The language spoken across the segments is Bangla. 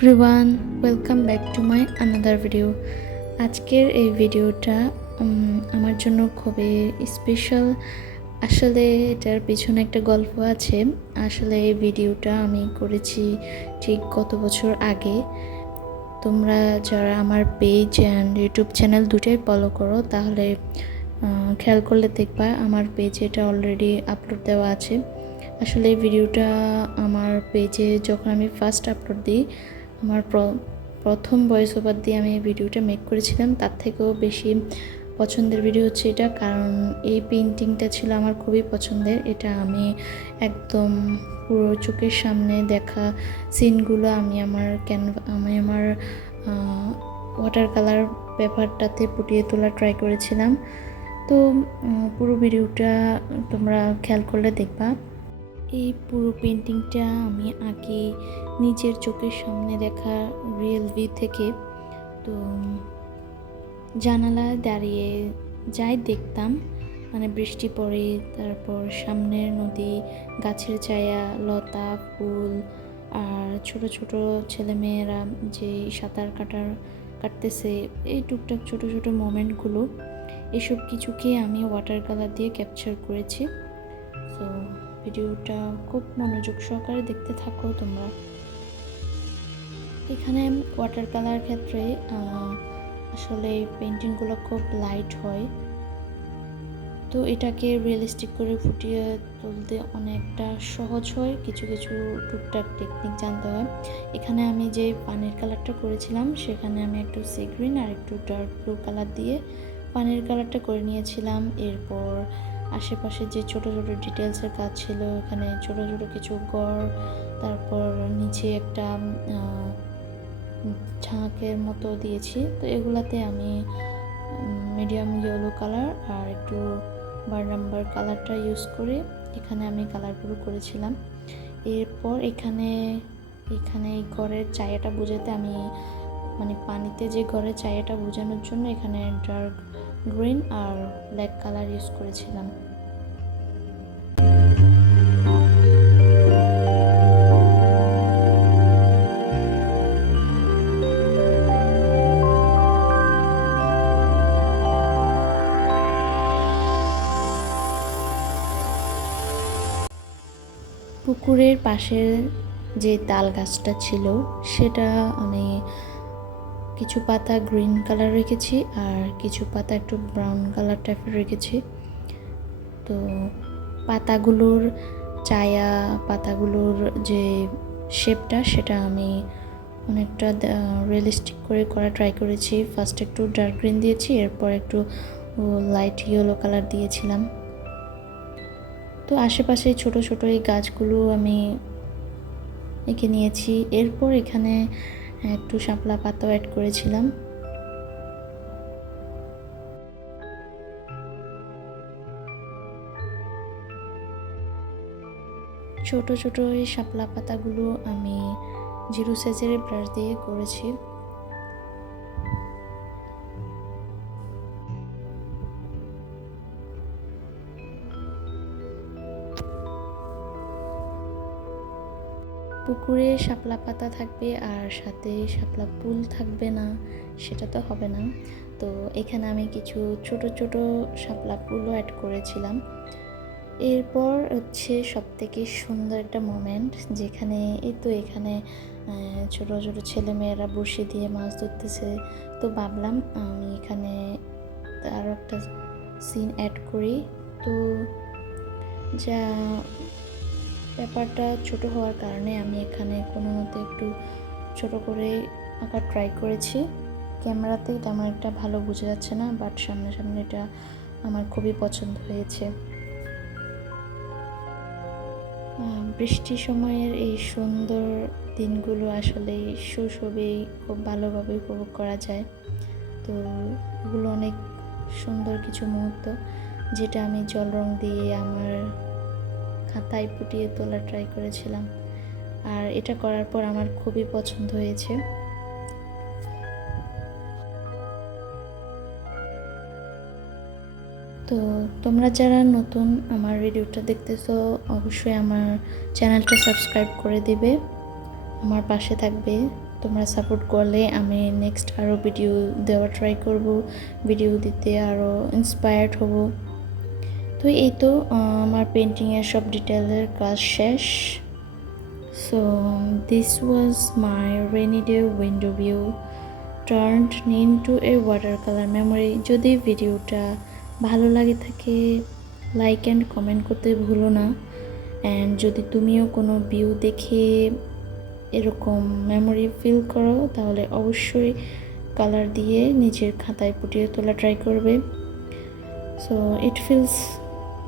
Everyone, welcome back to my another video. আজকের এই ভিডিওটা আমার জন্য খুবই স্পেশাল। আসলে এটার পিছনে একটা গল্প আছে। আসলে এই ভিডিওটা আমি করেছি ঠিক কত বছর আগে। তোমরা যারা আমার পেজ অ্যান্ড ইউটিউব চ্যানেল দুটোই ফলো করো তাহলে খেয়াল করলে দেখবা আমার পেজে এটা অলরেডি আপলোড দেওয়া আছে। আসলে এই ভিডিওটা আমার পেজে যখন আমি ফার্স্ট আপলোড দিই, আমার প্রথম ভয়েস ওভার দিয়ে আমি এই ভিডিওটা মেক করেছিলাম। তার থেকেও বেশি পছন্দের ভিডিও হচ্ছে এটা, কারণ এই পেন্টিংটা ছিল আমার খুবই পছন্দের। এটা আমি একদম পুরো চোখের সামনে দেখা সিনগুলো আমি আমার ওয়াটার কালার পেপারটাতে ফুটিয়ে তোলা ট্রাই করেছিলাম। তো পুরো ভিডিওটা তোমরা খেয়াল করলে দেখবা। এই পুরো পেন্টিংটা আমি আগে নিজের চোখের সামনে দেখা রিয়েল ভিউ থেকে, তো জানালায় দাঁড়িয়ে যাই দেখতাম, মানে বৃষ্টি পড়ে, তারপর সামনের নদী, গাছের ছায়া, লতা, ফুল আর ছোট ছোট ছেলেমেয়েরা যে সাঁতার কাটতেছে, এই টুকটাক ছোট ছোট মোমেন্টগুলো, এসব কিছুকে আমি ওয়াটার কালার দিয়ে ক্যাপচার করেছি। তো ভিডিওটা খুব মনোযোগ সহকারে দেখতে থাকো তোমরা। এখানে ওয়াটার কালার ক্ষেত্রে আসলে পেন্টিংগুলো খুব লাইট হয়, তো এটাকে রিয়েলিস্টিক করে ফুটিয়ে তুলতে অনেকটা সহজ হয়। কিছু কিছু টুকটাক টেকনিক জানতে হয়। এখানে আমি যে পানির কালারটা করেছিলাম সেখানে আমি একটু সি গ্রিন আর একটু ডার্ক ব্লু কালার দিয়ে পানির কালারটা করে নিয়েছিলাম। এরপর আশেপাশে যে ছোট ছোট ডিটেলসের কাজ ছিল, এখানে ছোট ছোট কিছু ঘর, তারপর নিচে একটা ঝাঁকের মতো দিয়েছি। তো এগুলাতে আমি মিডিয়াম ইয়েলো কালার আর একটু বারনাম্বার কালারটা ইউজ করে এখানে আমি কালারগুলো করেছিলাম। এরপর এখানে এই ঘরের ছায়াটা বোঝাতে আমি, মানে পানিতে যে ঘরের ছায়াটা বোঝানোর জন্য এখানে ডার্ক গ্রিন আর ব্ল্যাক কালার ইউজ করেছিলাম। পুকুরের পাশের যে তাল গাছটা ছিল সেটা আমি কিছু পাতা গ্রিন কালার রেখেছি আর কিছু পাতা একটু ব্রাউন কালার টাইপের রেখেছি। তো পাতাগুলোর ছায়া, পাতাগুলোর যে শেপটা সেটা আমি অনেকটা রিয়েলিস্টিক করে করা ট্রাই করেছি। ফার্স্ট একটু ডার্ক গ্রিন দিয়েছি, এরপর একটু লাইট ইয়েলো কালার দিয়েছিলাম। তো আশেপাশে ছোট ছোট এই গাছগুলো আমি এঁকে নিয়েছি। এরপর এখানে একটু শাপলা পাতাও অ্যাড করেছিলাম। ছোট ছোট এই শাপলা পাতাগুলো আমি 0 সাইজের ব্রাশ দিয়ে করেছি। পুকুরে শাপলা পাতা থাকবে আর সাথে শাপলা ফুল থাকবে না, সেটা তো হবে না। তো এখানে আমি কিছু ছোট ছোট শাপলা ফুলও অ্যাড করেছিলাম। এরপর হচ্ছে সবথেকে সুন্দর একটা মোমেন্ট, যেখানে এখানে ছোট ছোট ছেলেমেয়েরা বড়শি দিয়ে মাছ ধরতেছে। তো ভাবলাম আমি এখানে আরও একটা সিন অ্যাড করি। তো যা পেপারটা ছোট হওয়ার কারণে আমি এখানে কোনো মতে একটু ছোট করে আঁকা ট্রাই করেছি। ক্যামেরাতে তেমন একটা ভালো বোঝা যাচ্ছে না, বাট সামনে সামনে এটা আমার খুবই পছন্দ হয়েছে। বৃষ্টির সময়ের এই সুন্দর দিনগুলো আসলে শৈশবেই খুব ভালোভাবে উপভোগ করা যায়। তো এগুলো অনেক সুন্দর কিছু মুহূর্ত, যেটা আমি জল রং দিয়ে আমার খাতায় ফুটিয়ে তোলা ট্রাই করেছিলাম। আর এটা করার পর আমার খুবই পছন্দ হয়েছে। তো তোমরা যারা নতুন আমার ভিডিওটা দেখতেছো অবশ্যই আমার চ্যানেলটা সাবস্ক্রাইব করে দিবে, আমার পাশে থাকবে। তোমরা সাপোর্ট করলে আমি নেক্সট আরও ভিডিও দেওয়া ট্রাই করব, ভিডিও দিতে আরও ইন্সপায়ার্ড হব। তো এই তো আমার পেন্টিংয়ের সব ডিটেলের কাজ শেষ। So this was my rainy day window view turned into a water colour memory. যদি ভিডিওটা ভালো লাগে থাকে লাইক অ্যান্ড কমেন্ট করতে ভুলো না। অ্যান্ড যদি তুমিও কোনো ভিউ দেখে এরকম মেমোরি ফিল করো তাহলে অবশ্যই কালার দিয়ে নিজের খাতায় ফুটিয়ে তোলা ট্রাই করবে। So it feels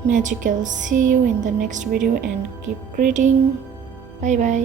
magical. See you in the next video and keep creating. Bye by.